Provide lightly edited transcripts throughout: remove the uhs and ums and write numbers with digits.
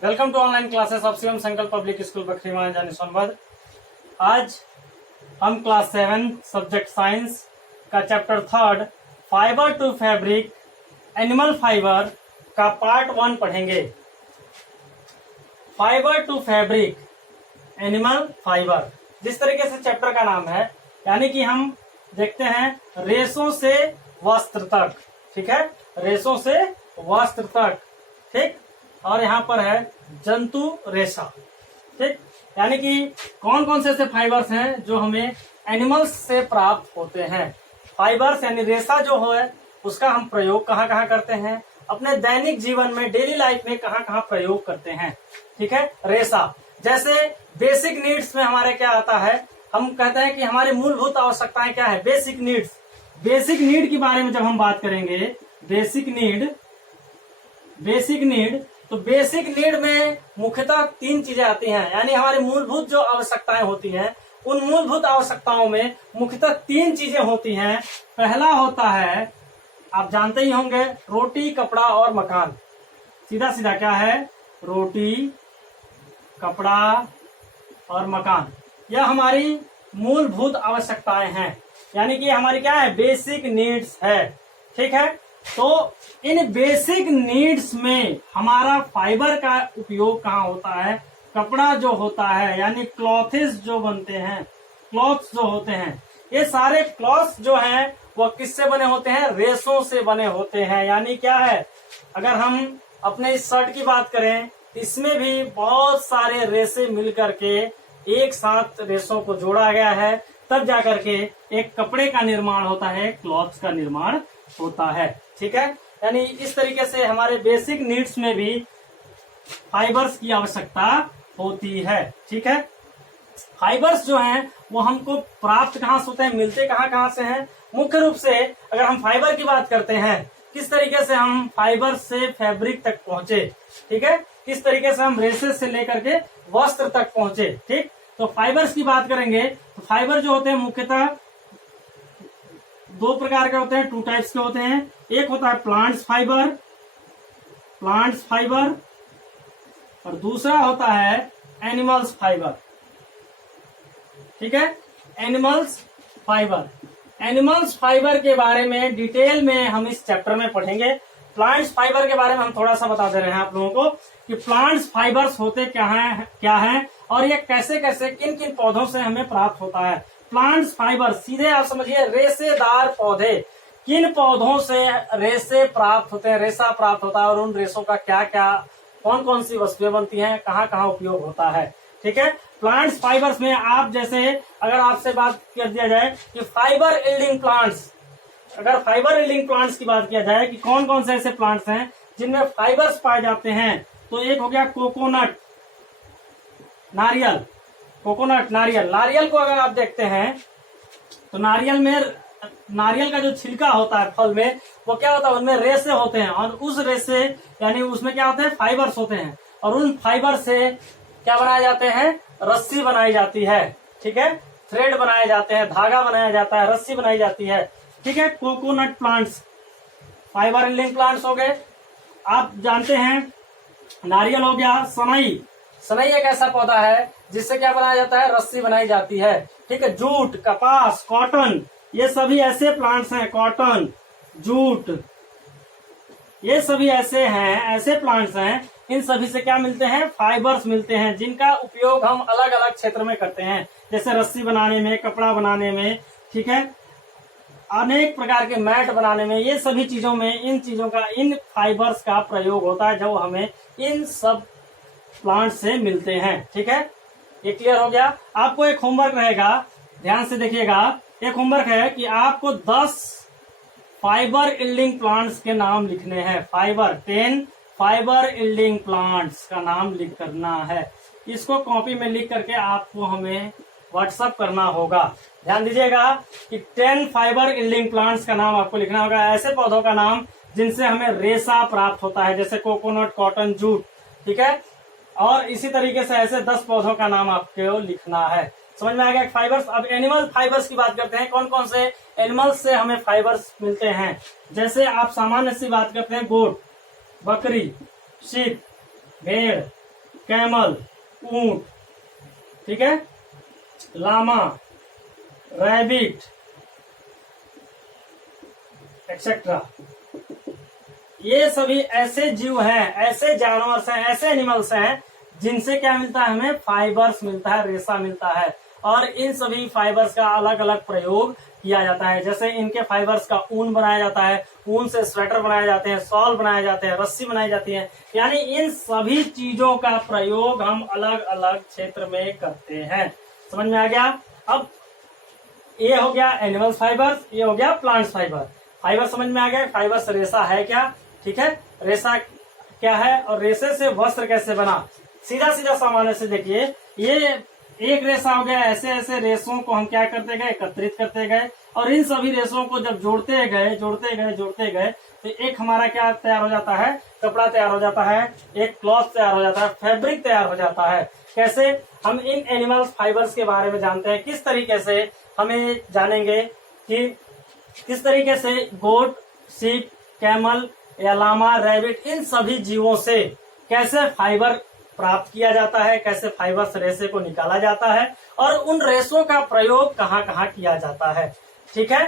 Welcome to online classes of Shivam Sankalp public school Bakhriwan Jani Sonbhadra. आज हम class 7 subject science का chapter 3 fibre to fabric animal fibre का part 1 पढ़ेंगे। Fibre to fabric animal fibre जिस तरीके से चैप्टर का नाम है, यानी कि हम देखते हैं रेशों से वस्त्र तक, ठीक है, रेशों से वस्त्र तक, ठीक। और यहाँ पर है जंतु रेशा, ठीक। यानी कि कौन कौन से ऐसे फाइबर्स हैं जो हमें एनिमल्स से प्राप्त होते हैं। फाइबर्स यानी रेशा जो है उसका हम प्रयोग कहाँ कहाँ करते हैं, अपने दैनिक जीवन में, डेली लाइफ में कहाँ कहाँ प्रयोग करते हैं, ठीक है। रेशा जैसे बेसिक नीड्स में हमारे क्या आता है, हम कहते हैं कि हमारी मूलभूत आवश्यकताएं क्या है, बेसिक नीड्स। बेसिक नीड के बारे में जब हम बात करेंगे, बेसिक नीड तो बेसिक नीड में मुख्यतः 3 चीजें आती हैं, यानी हमारी मूलभूत जो आवश्यकताएं होती हैं, उन मूलभूत आवश्यकताओं में मुख्यतः 3 चीजें होती हैं। पहला होता है, आप जानते ही होंगे, रोटी, कपड़ा और मकान। सीधा सीधा क्या है, रोटी, कपड़ा और मकान, यह हमारी मूलभूत आवश्यकताएं हैं, यानी कि हमारी क्या है, बेसिक नीड्स है, ठीक है। तो इन बेसिक नीड्स में हमारा फाइबर का उपयोग कहाँ होता है, कपड़ा जो होता है, यानी क्लॉथेस जो बनते हैं, क्लॉथ्स जो होते हैं, ये सारे क्लॉथ्स जो हैं वो किससे बने होते हैं, रेशों से बने होते हैं। यानी क्या है, अगर हम अपने इस शर्ट की बात करें, इसमें भी बहुत सारे रेशे मिल करके एक साथ रेशों को जोड़ा गया है, तब जाकर के एक कपड़े का निर्माण होता है, क्लॉथ्स का निर्माण होता है, ठीक है। यानी इस तरीके से हमारे बेसिक नीड्स में भी फाइबर्स की आवश्यकता होती है, ठीक है। फाइबर्स जो हैं वो हमको प्राप्त कहाँ से होते हैं, मिलते कहाँ से हैं। मुख्य रूप से अगर हम फाइबर की बात करते हैं, किस तरीके से हम फाइबर से फैब्रिक तक पहुंचे, ठीक है, किस तरीके से हम रेशे से लेकर के वस्त्र तक पहुंचे, ठीक। तो फाइबर्स की बात करेंगे तो फाइबर जो होते हैं मुख्यतः 2 प्रकार के होते हैं, 2 टाइप्स के होते हैं। एक होता है प्लांट्स फाइबर और दूसरा होता है एनिमल्स फाइबर, ठीक है। एनिमल्स फाइबर के बारे में डिटेल में हम इस चैप्टर में पढ़ेंगे। प्लांट्स फाइबर के बारे में हम थोड़ा सा बता दे रहे हैं आप लोगों को कि प्लांट्स फाइबर्स होते क्या हैं और ये कैसे कैसे किन किन पौधों से हमें प्राप्त होता है। प्लांट्स फाइबर सीधे आप समझिए रेशेदार पौधे, किन पौधों से रेशे प्राप्त होते हैं, रेशा प्राप्त होता है और उन रेशों का क्या क्या, कौन कौन सी वस्तुएं बनती हैं, कहाँ कहाँ उपयोग होता है, ठीक है। प्लांट्स फाइबर्स में आप जैसे अगर आपसे बात कर दिया जाए कि फाइबर यील्डिंग प्लांट्स, अगर फाइबर यील्डिंग प्लांट्स की बात किया जाए कि कौन कौन से ऐसे प्लांट्स हैं जिनमें फाइबर्स पाए जाते हैं, तो एक हो गया कोकोनट, नारियल। नारियल को अगर आप देखते हैं तो नारियल का जो छिलका होता है फल में, वो क्या होता है, उनमें रेशे होते हैं और उस रेशे यानी उसमें क्या होते हैं, फाइबर्स होते हैं और उन फाइबर से क्या बनाए जाते हैं, रस्सी बनाई जाती है, ठीक है, थ्रेड बनाए जाते हैं, धागा बनाया जाता है, रस्सी बनाई जाती है, ठीक है। Coconut plants fibre yielding plants हो गए। आप जानते हैं नारियल हो गया, सनई एक ऐसा पौधा है जिससे क्या बनाया जाता है, रस्सी बनाई जाती है, ठीक है। जूट, कपास, कॉटन, ये सभी ऐसे प्लांट्स हैं, कॉटन, जूट, ये सभी ऐसे प्लांट्स हैं, इन सभी से क्या मिलते हैं, फाइबर्स मिलते हैं, जिनका उपयोग हम अलग अलग क्षेत्र में करते हैं, जैसे रस्सी बनाने में, कपड़ा बनाने में, ठीक है, अनेक प्रकार के मैट बनाने में, ये सभी चीजों में इन फाइबर्स का प्रयोग होता है जो हमें इन सब प्लांट से मिलते हैं, ठीक है। ये क्लियर हो गया। आपको एक होमवर्क रहेगा, ध्यान से देखिएगा, एक होमवर्क है कि आपको 10 फाइबर यील्डिंग प्लांट्स के नाम लिखने हैं, 10 फाइबर यील्डिंग प्लांट्स का नाम लिख करना है। इसको कॉपी में लिख करके आपको हमें व्हाट्सएप करना होगा। ध्यान दीजिएगा कि 10 फाइबर यील्डिंग प्लांट्स का नाम आपको लिखना होगा, ऐसे पौधों का नाम जिनसे हमें रेशा प्राप्त होता है, जैसे कोकोनट, कॉटन, जूट, ठीक है। और इसी तरीके से ऐसे 10 पौधों का नाम आपको लिखना है। समझ में आ गया फाइबर्स। अब एनिमल फाइबर्स की बात करते हैं, कौन कौन से एनिमल्स से हमें फाइबर्स मिलते हैं। जैसे आप सामान्य सी बात करते हैं, गोट, बकरी, शीप, भेड़, कैमल ऊंट, ठीक है, लामा, रैबिट एक्सेट्रा। ये सभी ऐसे जीव हैं, ऐसे जानवर हैं, ऐसे एनिमल्स हैं जिनसे क्या मिलता है, हमें फाइबर्स मिलता है, रेशा मिलता है। और इन सभी फाइबर्स का अलग अलग प्रयोग किया जाता है। जैसे इनके फाइबर्स का ऊन बनाया जाता है, ऊन से स्वेटर बनाए जाते हैं, शॉल बनाए जाते हैं, रस्सी बनाई जाती है। यानी इन सभी चीजों का प्रयोग हम अलग अलग क्षेत्र में करते हैं। समझ में आ गया? अब ये हो गया एनिमल्स फाइबर्स, ये हो गया प्लांट्स फाइबर। फाइबर समझ में आ गया। फाइबर्स रेशा है क्या, ठीक है, रेशा क्या है और रेशे से वस्त्र कैसे बना। सीधा सीधा सामान्य से देखिए, ये एक रेशा हो गया। ऐसे ऐसे रेशों को हम क्या करते गए, एकत्रित करते गए, और इन सभी रेशों को जब जोड़ते गए तो एक हमारा क्या तैयार हो जाता है, कपड़ा तैयार हो जाता है, एक क्लॉथ तैयार हो जाता है, फैब्रिक तैयार हो जाता है। कैसे? हम इन एनिमल्स फाइबर्स के बारे में जानते हैं। किस तरीके से हमें जानेंगे कि किस तरीके से गोट, सीप, कैमल या लामा, रैबिट, इन सभी जीवों से कैसे फाइबर प्राप्त किया जाता है, कैसे फाइबर से रेशे को निकाला जाता है, और उन रेशों का प्रयोग कहाँ कहाँ किया जाता है। ठीक है,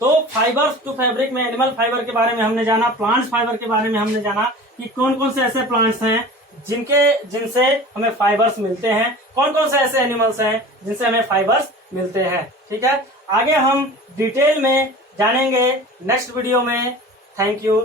तो फाइबर्स टू फैब्रिक में एनिमल फाइबर के बारे में हमने जाना, प्लांट्स फाइबर के बारे में हमने जाना कि कौन कौन से ऐसे प्लांट्स हैं जिनसे हमें फाइबर्स मिलते हैं, कौन कौन से ऐसे एनिमल्स हैं जिनसे हमें फाइबर्स मिलते हैं। ठीक है, आगे हम डिटेल में जानेंगे नेक्स्ट वीडियो में। Thank you.